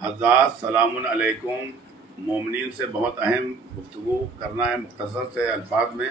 حضرات سلام علیکم۔ مومنین سے بہت اہم گفتگو کرنا ہے مختصر سے الفاظ میں۔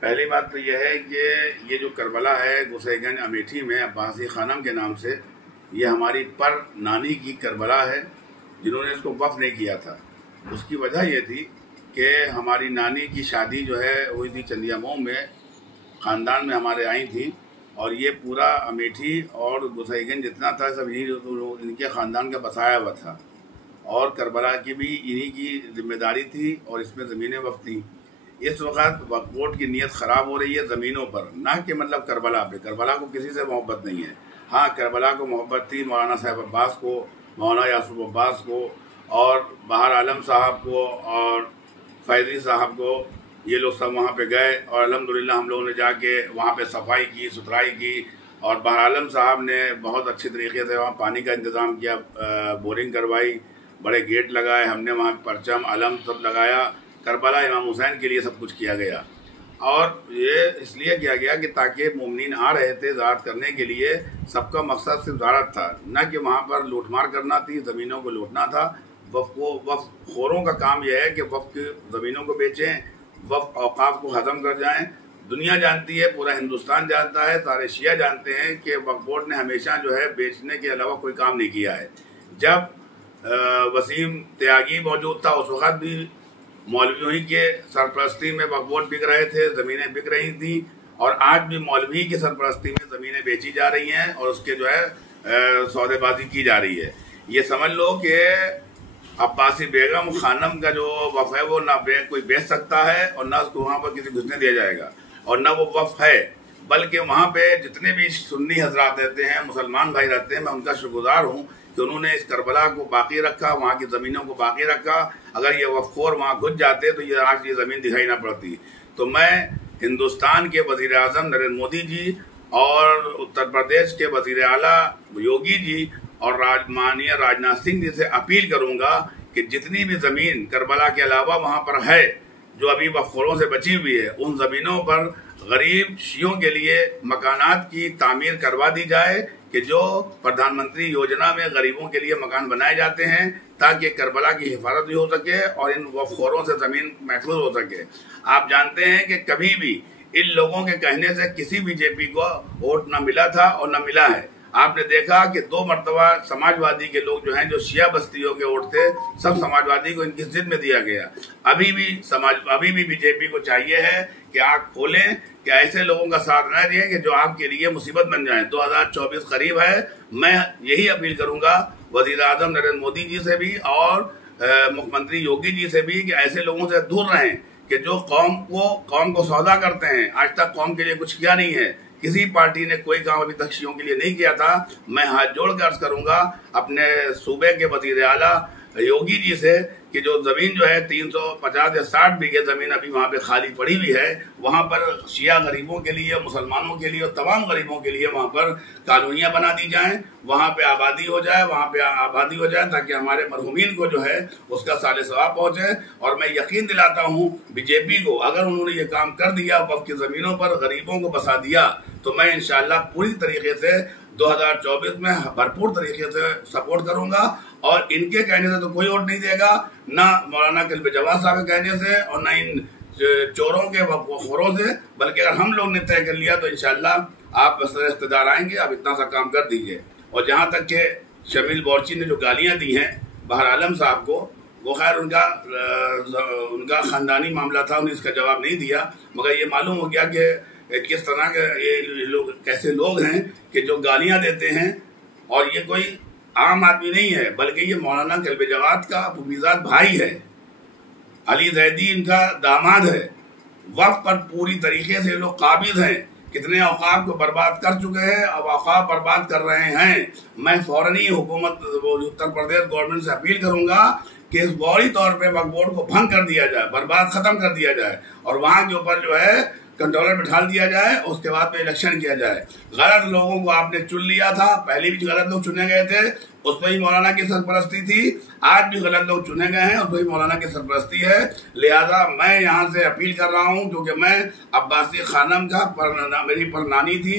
پہلی بات تو یہ ہے کہ یہ جو کربلا ہے گوسے گنج امیٹھی میں عباسی خانم کے نام سے، یہ ہماری پر نانی کی کربلا ہے جنہوں نے اس کو وقف نہیں کیا تھا۔ اس کی وجہ یہ تھی کہ ہماری نانی کی شادی جو ہے ہوئی تھی چندیا موم میں، خاندان میں ہمارے آئی تھیں، اور یہ پورا امیٹھی اور گوسائی گنج جتنا تھا سب ان کے خاندان کا بسایا ہوا تھا، اور کربلا کی بھی انہی کی ذمہ داری تھی، اور اس میں زمینیں وقف تھیں۔ اس وقت وقف بورڈ کی نیت خراب ہو رہی ہے زمینوں پر، نہ کہ مطلب کربلا پہ۔ کربلا کو کسی سے محبت نہیں ہے، ہاں کربلا کو محبت تھی مولانا صاحب عباس کو، مولانا یعصوب عباس کو، اور بہار عالم صاحب کو، اور فیضی صاحب کو۔ یہ لوگ سب وہاں پہ گئے، اور الحمدللہ ہم لوگوں نے جا کے وہاں پہ صفائی کی، ستھرائی کی، اور بہار عالم صاحب نے بہت اچھی طریقے سے وہاں پانی کا انتظام کیا، بورنگ کروائی، بڑے گیٹ لگائے، ہم نے وہاں پرچم علم سب لگایا۔ کربلا امام حسین کے لیے سب کچھ کیا گیا، اور یہ اس لیے کیا گیا کہ تاکہ مومنین آ رہے تھے زیارت کرنے کے لیے، سب کا مقصد صرف زیارت تھا، نہ کہ وہاں پر لوٹ مار کرنا تھی، زمینوں کو لوٹنا تھا۔ وقف خوروں کا کام یہ ہے کہ وقف کی زمینوں کو بیچیں، وقف اوقاف کو ختم کر جائیں۔ دنیا جانتی ہے، پورا ہندوستان جانتا ہے، سارے شیعہ جانتے ہیں کہ وقف بورڈ نے ہمیشہ جو ہے بیچنے کے علاوہ کوئی کام نہیں کیا ہے۔ جب وسیم تیاگی موجود تھا اس وقت بھی مولویوں ہی کے سرپرستی میں وقف بورڈ بک رہے تھے، زمینیں بک رہی تھیں، اور آج بھی مولوی کی سرپرستی میں زمینیں بیچی جا رہی ہیں، اور اس کے جو ہے سودے بازی کی جا رہی ہے۔ یہ سمجھ لو کہ عباسی بیگم خانم کا جو وقف ہے وہ نہ کوئی بیچ سکتا ہے، اور نہ اس کو وہاں پر کسی گھسنے دیا جائے گا، اور نہ وہ وقف ہے، بلکہ وہاں پہ جتنے بھی سنی حضرات رہتے ہیں، مسلمان بھائی رہتے ہیں، میں ان کا شکر گزار ہوں کہ انہوں نے اس کربلا کو باقی رکھا، وہاں کی زمینوں کو باقی رکھا۔ اگر یہ وقف خور وہاں گھس جاتے تو یہ آج یہ زمین دکھائی نہ پڑتی۔ تو میں ہندوستان کے وزیر اعظم نریندر مودی جی اور اتر پردیش کے وزیر اعلیٰ یوگی جی اور مانیہ راجناتھ سنگھ جی سے اپیل کروں گا کہ جتنی بھی زمین کربلا کے علاوہ وہاں پر ہے جو ابھی وقف خوروں سے بچی ہوئی ہے، ان زمینوں پر غریب شیعوں کے لیے مکانات کی تعمیر کروا دی جائے، کہ جو پردھان منتری یوجنا میں غریبوں کے لیے مکان بنائے جاتے ہیں، تاکہ کربلا کی حفاظت بھی ہو سکے اور ان وقف خوروں سے زمین محفوظ ہو سکے۔ آپ جانتے ہیں کہ کبھی بھی ان لوگوں کے کہنے سے کسی بی جے پی کو ووٹ نہ ملا تھا اور نہ ملا ہے۔ آپ نے دیکھا کہ 2 مرتبہ سماج وادی کے لوگ جو ہیں، جو شیعہ بستیوں کے ووٹ تھے، سب سماج وادی کو ان کی ضد میں دیا گیا۔ ابھی بھی بی جے پی کو چاہیے ہے کہ آنکھ کھولیں، کہ ایسے لوگوں کا ساتھ نہ دیں کہ جو آپ کے لیے مصیبت بن جائیں۔ 2024 قریب ہے، میں یہی اپیل کروں گا وزیر اعظم نریندر مودی جی سے بھی اور مکھیہ منتری یوگی جی سے بھی، کہ ایسے لوگوں سے دور رہیں کہ جو قوم کو سودا کرتے ہیں۔ آج تک قوم کے لیے کچھ کیا نہیں ہے، کسی پارٹی نے کوئی کام ابھی تک شیعوں کے لیے نہیں کیا تھا۔ میں ہاتھ جوڑ کر عرض کروں گا اپنے صوبے کے وزیر اعلیٰ یوگی جی سے کہ جو زمین جو ہے 350 یا 60 بیگھے زمین ابھی وہاں پہ خالی پڑی ہوئی ہے، وہاں پر شیعہ غریبوں کے لیے، مسلمانوں کے لیے اور تمام غریبوں کے لیے وہاں پر کالونیاں بنا دی جائیں، وہاں پہ آبادی ہو جائے، تاکہ ہمارے مرحومین کو جو ہے اس کا صالح ثواب پہنچے۔ اور میں یقین دلاتا ہوں بی جے پی کو، اگر انہوں نے یہ کام کر دیا، وقف کی زمینوں پر غریبوں کو بسا دیا، تو میں انشاءاللہ پوری طریقے سے 2024 میں بھرپور طریقے سے سپورٹ کروں گا، اور ان کے کہنے سے تو کوئی ووٹ نہیں دے گا، نہ مولانا کلب جواز صاحب کے کہنے سے اور نہ ان چوروں کے خوروں سے، بلکہ اگر ہم لوگ نے طے کر لیا تو انشاءاللہ آپ اقتدار آئیں گے۔ آپ اتنا سا کام کر دیجئے۔ اور جہاں تک کہ شمیل بورچی نے جو گالیاں دی ہیں بہار عالم صاحب کو، وہ خیر ان کا خاندانی معاملہ تھا، انہیں اس کا جواب نہیں دیا، مگر یہ معلوم ہو گیا کہ کس طرح کے یہ لوگ کیسے لوگ ہیں کہ جو گالیاں دیتے ہیں، اور یہ کوئی عام آدمی نہیں ہے، بلکہ یہ مولانا کلب جواد کا پوپیزاد بھائی ہے، علی زیدی ان کا داماد ہے۔ وقف پر پوری طریقے سے لوگ قابض ہیں، کتنے اوقاف کو برباد کر چکے ہیں، اب اوقاف برباد کر رہے ہیں۔ میں فوراً حکومت اتر پردیش گورنمنٹ سے اپیل کروں گا کہ اس فوری طور پہ وقف بورڈ کو بھنگ کر دیا جائے، برباد ختم کر دیا جائے، اور وہاں کے اوپر جو ہے کنٹرولر بٹھا دیا جائے، اس کے بعد میں الیکشن کیا جائے۔ غلط لوگوں کو آپ نے چن لیا تھا، پہلے بھی غلط لوگ چنے گئے تھے، اس پہ ہی مولانا کی سرپرستی تھی، آج بھی غلط لوگ چنے گئے ہیں، اس پہ ہی مولانا کی سرپرستی ہے۔ لہذا میں یہاں سے اپیل کر رہا ہوں، کیونکہ میں عباسی خانم کا میری پر نانی تھی،